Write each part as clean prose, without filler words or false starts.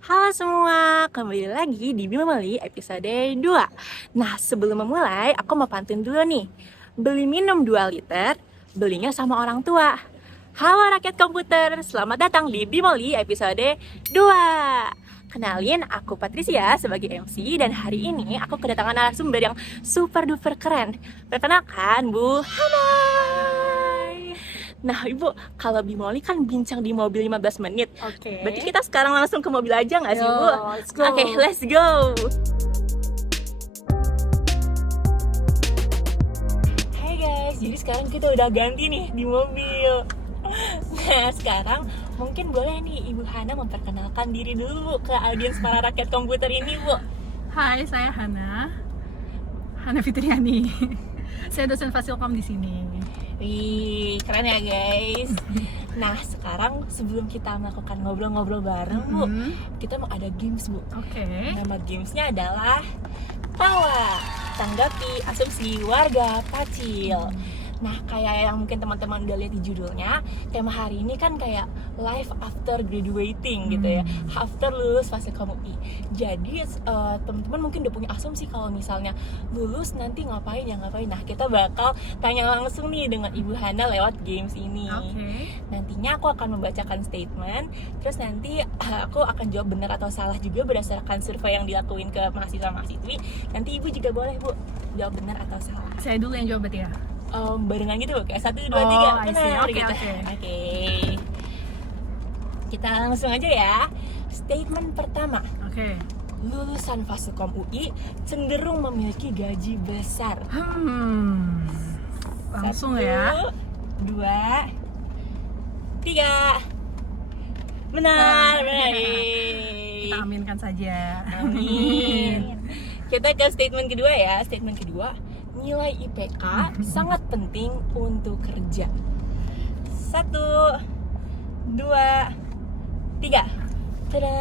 Halo semua, kembali lagi di Bimoli episode 2. Nah, sebelum memulai, aku mau pantun dulu nih. Beli minum 2 liter, belinya sama orang tua. Halo rakyat komputer, selamat datang di Bimoli episode 2. Kenalin, aku Patricia sebagai MC dan hari ini aku kedatangan narasumber yang super duper keren. Perkenalkan, Bu Hana. Nah, Ibu, kalau Bimoli kan bincang di mobil 15 menit. Oke. Berarti kita sekarang langsung ke mobil aja nggak sih, Yo, Bu? let's go. Oke, let's go. Hai guys, jadi sekarang kita udah ganti nih di mobil. Nah, sekarang mungkin boleh nih Ibu Hana memperkenalkan diri dulu ke audiens para rakyat komputer ini, Bu. Hai, saya Hana Fitriani. Saya dosen Fasilkom di sini. Wih, keren ya guys. Nah, sekarang sebelum kita melakukan ngobrol-ngobrol bareng, Bu, kita mau ada games, Bu. Oke. Nama gamesnya adalah Tawa, Tanggapi Asumsi Warga Pacil. Nah, kayak yang mungkin teman-teman udah lihat di judulnya, tema hari ini kan kayak life after graduating gitu ya, after lulus Fasilkom UI. Jadi teman-teman mungkin udah punya asumsi kalau misalnya lulus nanti ngapain ya ngapain. Nah, kita bakal tanya langsung nih dengan Ibu Hana lewat games ini. Oke. Nantinya aku akan membacakan statement, terus nanti aku akan jawab benar atau salah juga berdasarkan survei yang dilakuin ke mahasiswa-mahasiswi. Nanti Ibu juga boleh, Bu, jawab benar atau salah. Saya dulu yang jawab berarti ya. Barengan gitu, kayak 1, 2, 3 I see. benar Oke, gitu. oke. Oke. Kita langsung aja ya. Statement pertama. Oke. Lulusan Fasilkom UI cenderung memiliki gaji besar. Langsung 1, ya. 2, 3. Benar. Kita aminkan saja. Amin. Kita ke statement kedua ya. Statement kedua, nilai IPK sangat penting untuk kerja. 1, 2, 3. Tada.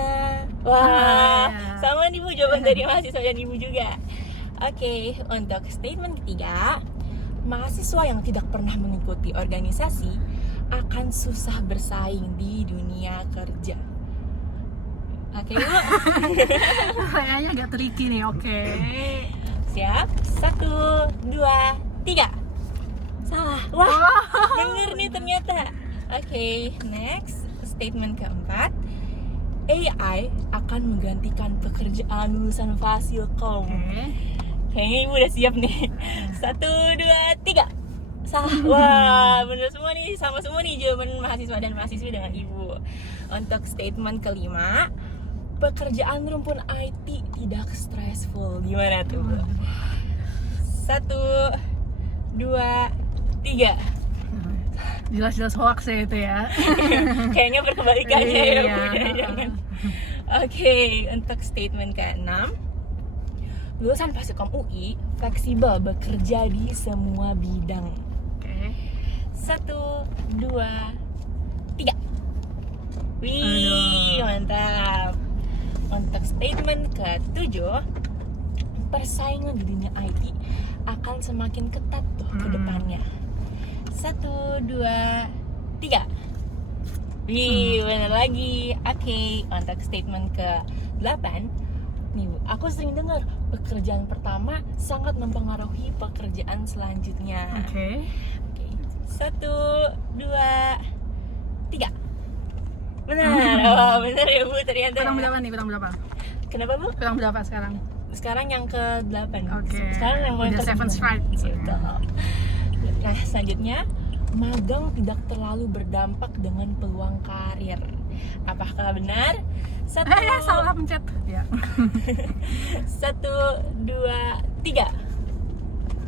Wah, sama nih Bu jawaban dari mahasiswa dan Ibu juga. Oke, untuk statement ketiga, mahasiswa yang tidak pernah mengikuti organisasi akan susah bersaing di dunia kerja. Oke, Bu. Kayaknya agak tricky nih. Oke. Siap? 1, 2, 3. Salah. Wah, bener nih ternyata. Oke, next. Statement keempat, AI akan menggantikan pekerjaan lulusan Fasilkom. Oke. Kayaknya Ibu udah siap nih. 1, 2, 3. Salah. Wah, bener semua nih. Sama semua nih jawaban mahasiswa dan mahasiswi dengan Ibu. Untuk statement kelima, pekerjaan rumpun IT tidak stressful. Gimana tuh, Bu? 1, 2, 3. Jelas-jelas hoax ya itu ya. Kayaknya berkebalikannya ya, Bu. Iya. Jangan. Oke, untuk statement ke-6, lulusan Fasilkom UI fleksibel bekerja di semua bidang. Oke. 1, 2, 3. Wih, mantap. Untuk statement ke-7, persaingan di dunia IT akan semakin ketat tuh ke depannya. 1, 2, 3. Wih, bener lagi. Oke, untuk statement ke-8, nih Bu, aku sering dengar pekerjaan pertama sangat mempengaruhi pekerjaan selanjutnya. Oke. Oke, 1, 2, 3. Benar. Oh, benar ya Bu ternyata. Kurang berapa nih? Kurang berapa? Kenapa Bu? Kurang berapa sekarang? Sekarang yang ke-8. Oke. Sekarang yang mau yang Udah ke-9. 7 strike. Gitu. Nah, selanjutnya, magang tidak terlalu berdampak dengan peluang karir. Apakah benar? 1, Salah pencet. Ya. 1, 2, 3.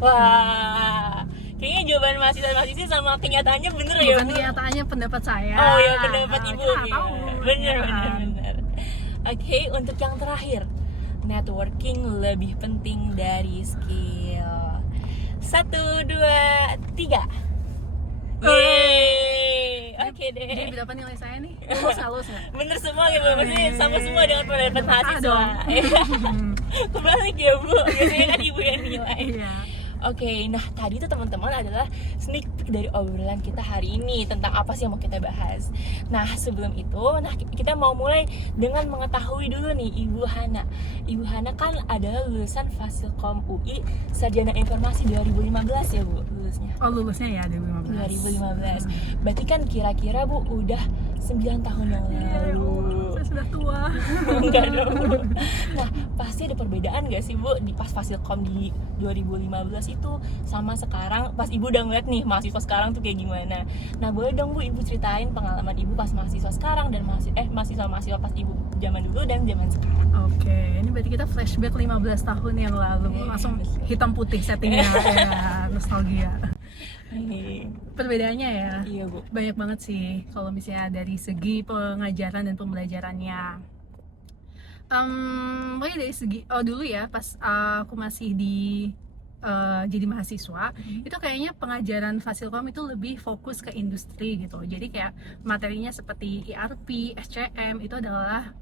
Wah, kayaknya jawaban mahasiswa-mahasiswa sama kenyataannya bener ya, Bukan Bu? kenyataannya pendapat saya. Oh ya, pendapat Ibu. Kita nggak Ya. tahu. Bener. Ya kan? Oke, untuk yang terakhir, networking lebih penting dari skill. 1, 2, 3. Yeay. Oke deh. Jadi berapa nilai saya nih? Lulus nggak? Bener semua gitu, maksudnya sama semua dengan pendapat mahasiswa. dong. Kebalik ya Bu, biasanya kan Ibu yang nilai. Iya. Oke, nah tadi tuh teman-teman adalah sneak peek dari obrolan kita hari ini tentang apa sih yang mau kita bahas. Nah sebelum itu, kita mau mulai dengan mengetahui dulu nih Ibu Hana. Ibu Hana kan adalah lulusan Fasilkom UI Sarjana Informasi 2015 ya Bu lulusnya. Oh, lulusnya ya 2015. 2015. Berarti kan kira-kira Bu udah 9 tahun yang Iya, lalu. saya sudah tua. Enggak dong. Nah, pasti ada perbedaan gak sih Bu di pas Fasilkom di 2015 itu sama sekarang pas Ibu udah ngeliat nih mahasiswa sekarang tuh kayak gimana. Nah, boleh dong Bu Ibu ceritain pengalaman Ibu pas mahasiswa sekarang dan mahasiswa pas Ibu zaman dulu dan zaman sekarang. Oke, ini berarti kita flashback 15 tahun yang lalu. Langsung hitam putih settingnya ya, nostalgia. Perbedaannya ya, Iya Bu. banyak banget sih kalau misalnya dari segi pengajaran dan pembelajarannya. Pokoknya dari segi dulu ya pas aku masih jadi mahasiswa, itu kayaknya pengajaran Fasilkom itu lebih fokus ke industri gitu. Jadi kayak materinya seperti ERP, SCM itu adalah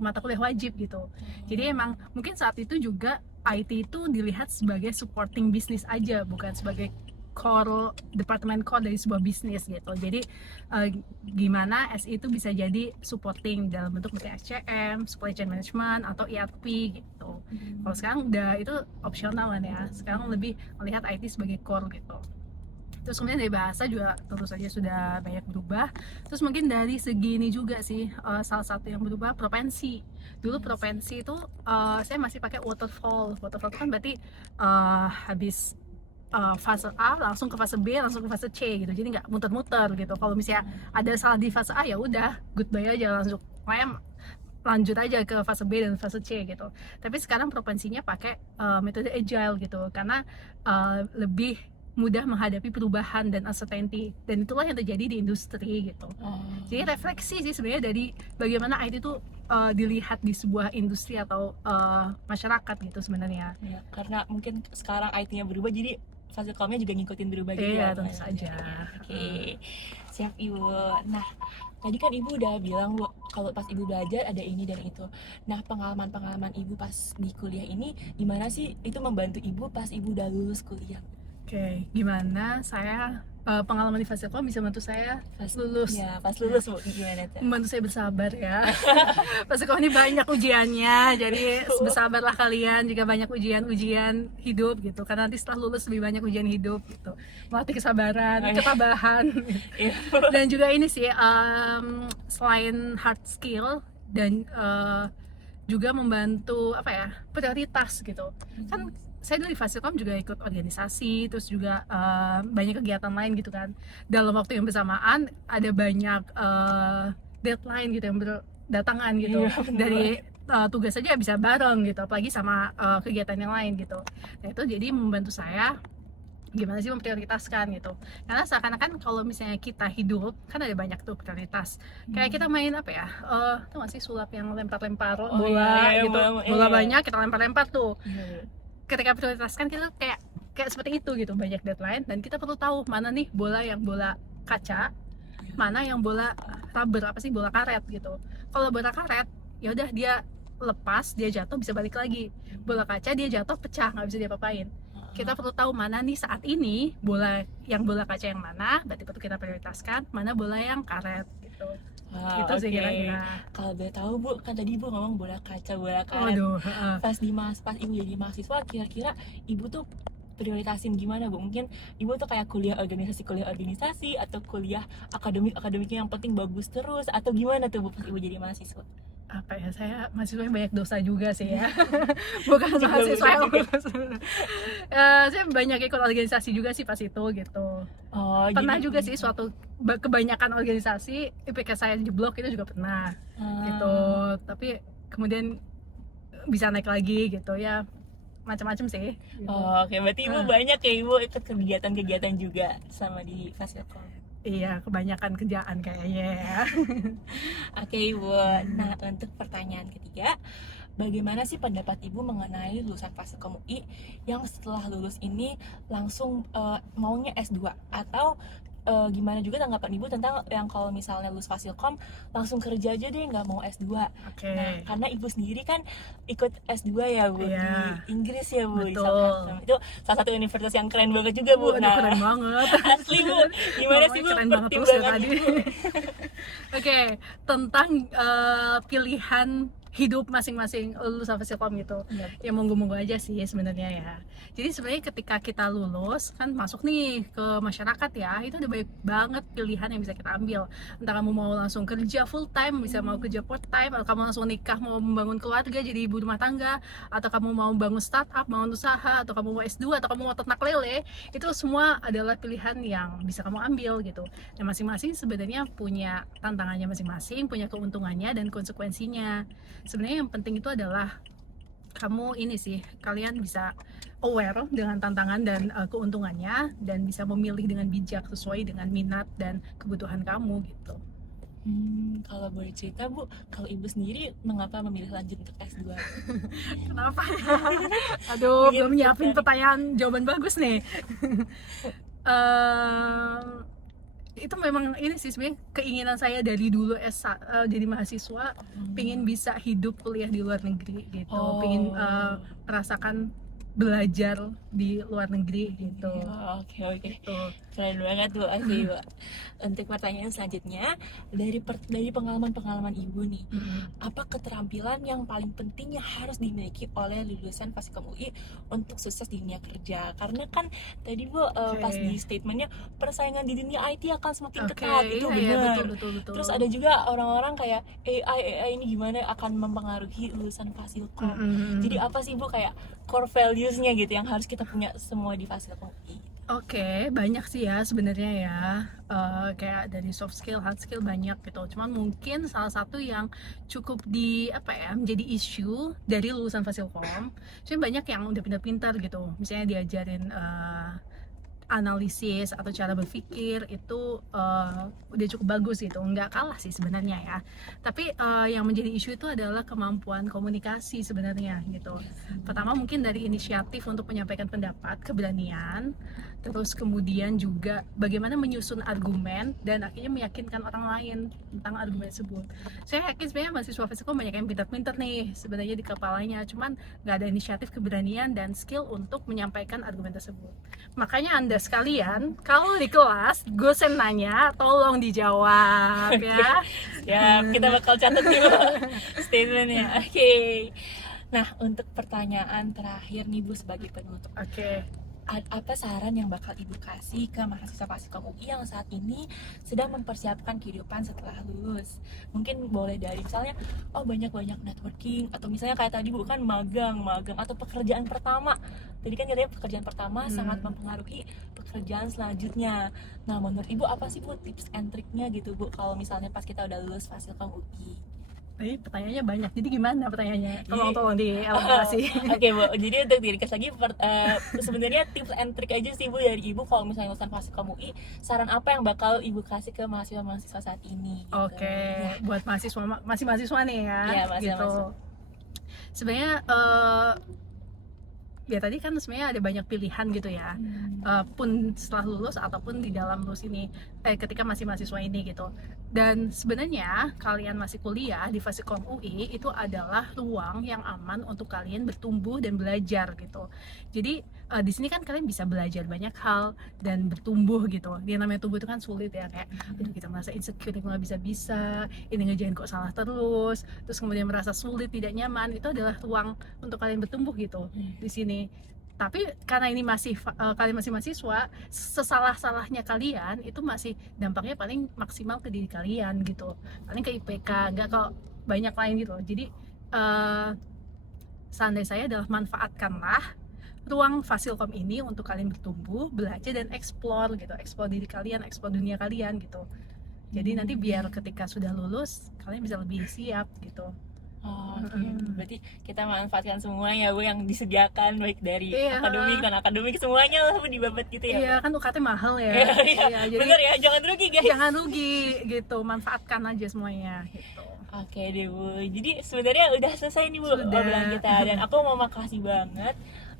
mata kuliah wajib gitu. Jadi emang mungkin saat itu juga IT itu dilihat sebagai supporting bisnis aja, bukan sebagai departemen core dari sebuah bisnis gitu. Jadi gimana SI itu bisa jadi supporting dalam bentuk misalnya SCM, supply chain management atau ERP gitu. Kalau sekarang udah itu opsional kan ya. Sekarang lebih melihat IT sebagai core gitu. Terus kemudian dari bahasa juga tentu saja sudah banyak berubah. Terus mungkin dari segi ini juga sih salah satu yang berubah propensi. Dulu propensi itu saya masih pakai waterfall. Waterfall itu kan berarti habis fase A langsung ke fase B langsung ke fase C gitu, jadi nggak muter-muter gitu. Kalau misalnya ada salah di fase A ya udah goodbye aja, langsung lanjut aja ke fase B dan fase C gitu. Tapi sekarang propensinya pakai metode agile gitu, karena lebih mudah menghadapi perubahan dan uncertainty, dan itulah yang terjadi di industri gitu. Jadi refleksi sih sebenarnya dari bagaimana IT itu dilihat di sebuah industri atau masyarakat gitu sebenarnya. Ya, karena mungkin sekarang IT-nya berubah, jadi Fasilkomnya juga ngikutin berubah juga. Iya, tentu saja. Oke, siap Ibu. Nah, tadi kan Ibu udah bilang Bu, kalau pas Ibu belajar ada ini dan itu. Nah, pengalaman Ibu pas di kuliah ini gimana sih? Itu membantu Ibu pas Ibu udah lulus kuliah. Oke, gimana saya pengalaman di Fasilkom bisa membantu saya lulus? Ya, pas lulus Bu, gimana tuh? Membantu saya bersabar ya. Fasilkom ini banyak ujiannya, jadi bersabarlah kalian jika banyak ujian hidup gitu. Karena nanti setelah lulus lebih banyak ujian hidup gitu. Melatih kesabaran, ketabahan. Dan juga ini sih selain hard skill dan juga membantu prioritas gitu. Kan saya dulu di Fasilkom juga ikut organisasi, terus juga banyak kegiatan lain gitu kan. Dalam waktu yang bersamaan ada banyak deadline gitu yang berdatangan gitu. Dari tugas saja bisa bareng gitu, apalagi sama kegiatan yang lain gitu. Nah itu jadi membantu saya gimana sih memprioritaskan gitu. Karena seakan-akan kalau misalnya kita hidup kan ada banyak tuh prioritas. Kayak kita main tuh nggak sih sulap yang lempar-lempar bola gitu. Bola banyak kita lempar-lempar tuh. Ketika prioritaskan kita kayak seperti itu gitu, banyak deadline dan kita perlu tahu mana nih bola yang bola kaca, mana yang bola rubber, bola karet gitu. Kalau bola karet ya udah dia lepas, dia jatuh bisa balik lagi. Bola kaca dia jatuh pecah, nggak bisa diapa-apain. Kita perlu tahu mana nih saat ini bola kaca yang mana, berarti perlu kita prioritaskan, mana bola yang karet gitu. Itu sih kira-kira. Kalau boleh tahu Bu, kan tadi Ibu ngomong bola kaca, bola karet. Waduh, pas Ibu jadi mahasiswa, kira-kira Ibu tuh prioritasin gimana Bu? Mungkin Ibu tuh kayak kuliah organisasi atau kuliah akademiknya yang penting bagus terus, atau gimana tuh Bu pas Ibu jadi mahasiswa? Saya mahasiswa yang banyak dosa juga sih ya. Bukan mahasiswa yang saya banyak ikut organisasi juga sih pas itu gitu. Pernah juga sih kebanyakan organisasi IPK saya jeblok itu juga pernah gitu. Tapi kemudian bisa naik lagi gitu ya, macam-macam sih gitu. Oke, berarti Ibu banyak ya Ibu ikut kegiatan-kegiatan juga sama di Fasilkom. Iya, kebanyakan kerjaan kayaknya ya. Oke Ibu, nah untuk pertanyaan ketiga, bagaimana sih pendapat Ibu mengenai lulusan Fasilkom UI yang setelah lulus ini langsung maunya S2 atau gimana juga tanggapan ibu tentang yang kalau misalnya lulus Fasilkom langsung kerja aja deh, nggak mau S2. Oke. Nah, karena ibu sendiri kan ikut S2 ya bu, Iya. di Inggris ya bu, di Betul. Southampton. Itu salah satu universitas yang keren banget juga bu. Waduh, keren banget. Asli bu, gimana sih bu Keren banget terus ya pertimbangan tadi. ibu? Oke, tentang pilihan hidup masing-masing lulusan Fasilkom gitu. Ya monggo-monggo aja sih sebenarnya ya. Jadi sebenarnya ketika kita lulus kan masuk nih ke masyarakat ya, itu ada banyak banget pilihan yang bisa kita ambil. Entah kamu mau langsung kerja full time, bisa mau kerja part time, atau kamu langsung nikah mau membangun keluarga jadi ibu rumah tangga, atau kamu mau bangun startup, mau usaha, atau kamu mau S2, atau kamu mau ternak lele. Itu semua adalah pilihan yang bisa kamu ambil gitu. Dan masing-masing sebenarnya punya tantangannya masing-masing, punya keuntungannya dan konsekuensinya. Sebenarnya yang penting itu adalah kamu ini sih, kalian bisa aware dengan tantangan dan keuntungannya, dan bisa memilih dengan bijak sesuai dengan minat dan kebutuhan kamu gitu. Kalau boleh cerita bu, kalau ibu sendiri mengapa memilih lanjut untuk S2? Kenapa ya? Aduh, Mungkin belum nyiapin kita- pertanyaan jawaban bagus nih. Itu memang ini sih sebenarnya keinginan saya dari dulu jadi mahasiswa, pingin bisa hidup kuliah di luar negeri gitu, pingin merasakan belajar di luar negeri gitu. Oke. Gitu. Keren banget bu, asli bu. Untuk pertanyaan selanjutnya, dari pengalaman ibu nih, apa keterampilan yang paling penting yang harus dimiliki oleh lulusan Fasilkom UI untuk sukses di dunia kerja? Karena kan tadi bu pas di statementnya persaingan di dunia IT akan semakin ketat, itu iya, benar. betul. Terus ada juga orang-orang kayak AI ini gimana akan mempengaruhi lulusan Fasilkom. Jadi apa sih bu kayak core values-nya gitu yang harus kita punya semua di Fasilkom UI? Oke, banyak sih ya sebenarnya ya. Kayak dari soft skill, hard skill banyak gitu. Cuman mungkin salah satu yang cukup menjadi isu dari lulusan Fasilkom. Cuman banyak yang udah pintar-pintar gitu. Misalnya diajarin analisis atau cara berpikir itu udah cukup bagus gitu, nggak kalah sih sebenarnya ya. Tapi yang menjadi isu itu adalah kemampuan komunikasi sebenarnya gitu. Pertama mungkin dari inisiatif untuk menyampaikan pendapat, keberanian, terus kemudian juga bagaimana menyusun argumen dan akhirnya meyakinkan orang lain tentang argumen tersebut. Saya yakin sebenarnya mahasiswa Fasilkom banyak yang pintar-pintar nih sebenarnya di kepalanya, cuman nggak ada inisiatif, keberanian, dan skill untuk menyampaikan argumen tersebut. Makanya Anda sekalian, kalau di kelas dosen nanya, tolong dijawab ya. Ya, kita bakal catat nih Bu, statementnya. Oke. Nah, untuk pertanyaan terakhir nih Bu sebagai penutup, Oke. apa saran yang bakal Ibu kasih ke mahasiswa Fasilkom UI yang saat ini sedang mempersiapkan kehidupan setelah lulus? Mungkin boleh dari misalnya, banyak-banyak networking, atau misalnya kayak tadi Bu kan magang atau pekerjaan pertama. Tadi kan katanya pekerjaan pertama sangat mempengaruhi pekerjaan selanjutnya. Nah, menurut Ibu apa sih Bu tips and triknya gitu Bu kalau misalnya pas kita udah lulus Fasilkom UI? Ini pertanyaannya banyak, jadi gimana pertanyaannya? Jadi- Tolong dielaborasi. Oke Bu, jadi untuk diringkas lagi sebenarnya tips and trick aja sih Bu dari Ibu kalau misalnya lulusan Fasilkom UI, saran apa yang bakal Ibu kasih ke mahasiswa-mahasiswa saat ini gitu. Oke, buat masih mahasiswa nih ya, Iya, masih gitu. mahasiswa. Sebenarnya ya tadi kan sebenarnya ada banyak pilihan gitu ya, pun setelah lulus ataupun di dalam lulus ini, ketika masih mahasiswa ini gitu. Dan sebenarnya kalian masih kuliah di Fasilkom UI itu adalah ruang yang aman untuk kalian bertumbuh dan belajar gitu. Jadi di sini kan kalian bisa belajar banyak hal dan bertumbuh gitu. Yang namanya tumbuh itu kan sulit ya, kayak aduh kita merasa insecure, nggak bisa, ini ngerjain kok salah terus kemudian merasa sulit, tidak nyaman. Itu adalah ruang untuk kalian bertumbuh gitu di sini. Tapi karena ini kalian masih mahasiswa, sesalah-salahnya kalian itu masih dampaknya paling maksimal ke diri kalian gitu, paling ke IPK, nggak ke banyak lain gitu. Jadi saran dari saya adalah manfaatkanlah ruang Fasilkom ini untuk kalian bertumbuh, belajar, dan explore gitu, explore diri kalian, explore dunia kalian gitu. Jadi nanti biar ketika sudah lulus kalian bisa lebih siap gitu. Oke. Berarti kita manfaatkan semua ya Bu yang disediakan, baik dari akademik dan akademik semuanya lah Bu dibabat gitu ya. Iya, kan UKT mahal ya. Iya, jadi bener ya, jangan rugi guys. Jangan rugi gitu, manfaatkan aja semuanya gitu. Oke deh Bu, jadi sebenarnya udah selesai nih Bu obrolan kita, dan aku mau makasih banget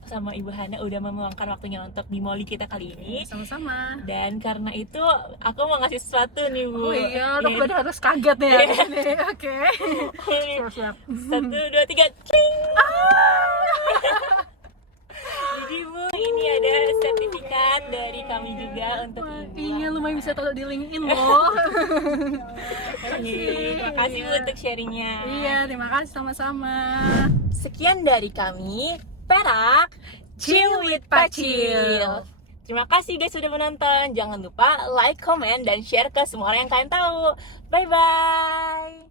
sama Ibu Hana udah meluangkan waktunya untuk di Molly kita kali ini. Sama-sama. Dan karena itu aku mau ngasih sesuatu nih Bu. Oh iya, aku udah harus kaget nih ya. Oke. Siap-siap. 1, 2, 3, cling. Jadi Bu, ini ada sertifikat dari kami juga untuk Ibu. Iya, lumayan bisa taruh di LinkedIn loh. Terima kasih Bu untuk sharingnya. Iya, terima kasih sama-sama. Sekian dari kami, Perak Chill with Pacil. Terima kasih guys sudah menonton. Jangan lupa like, comment, dan share ke semua orang yang kalian tahu. Bye bye.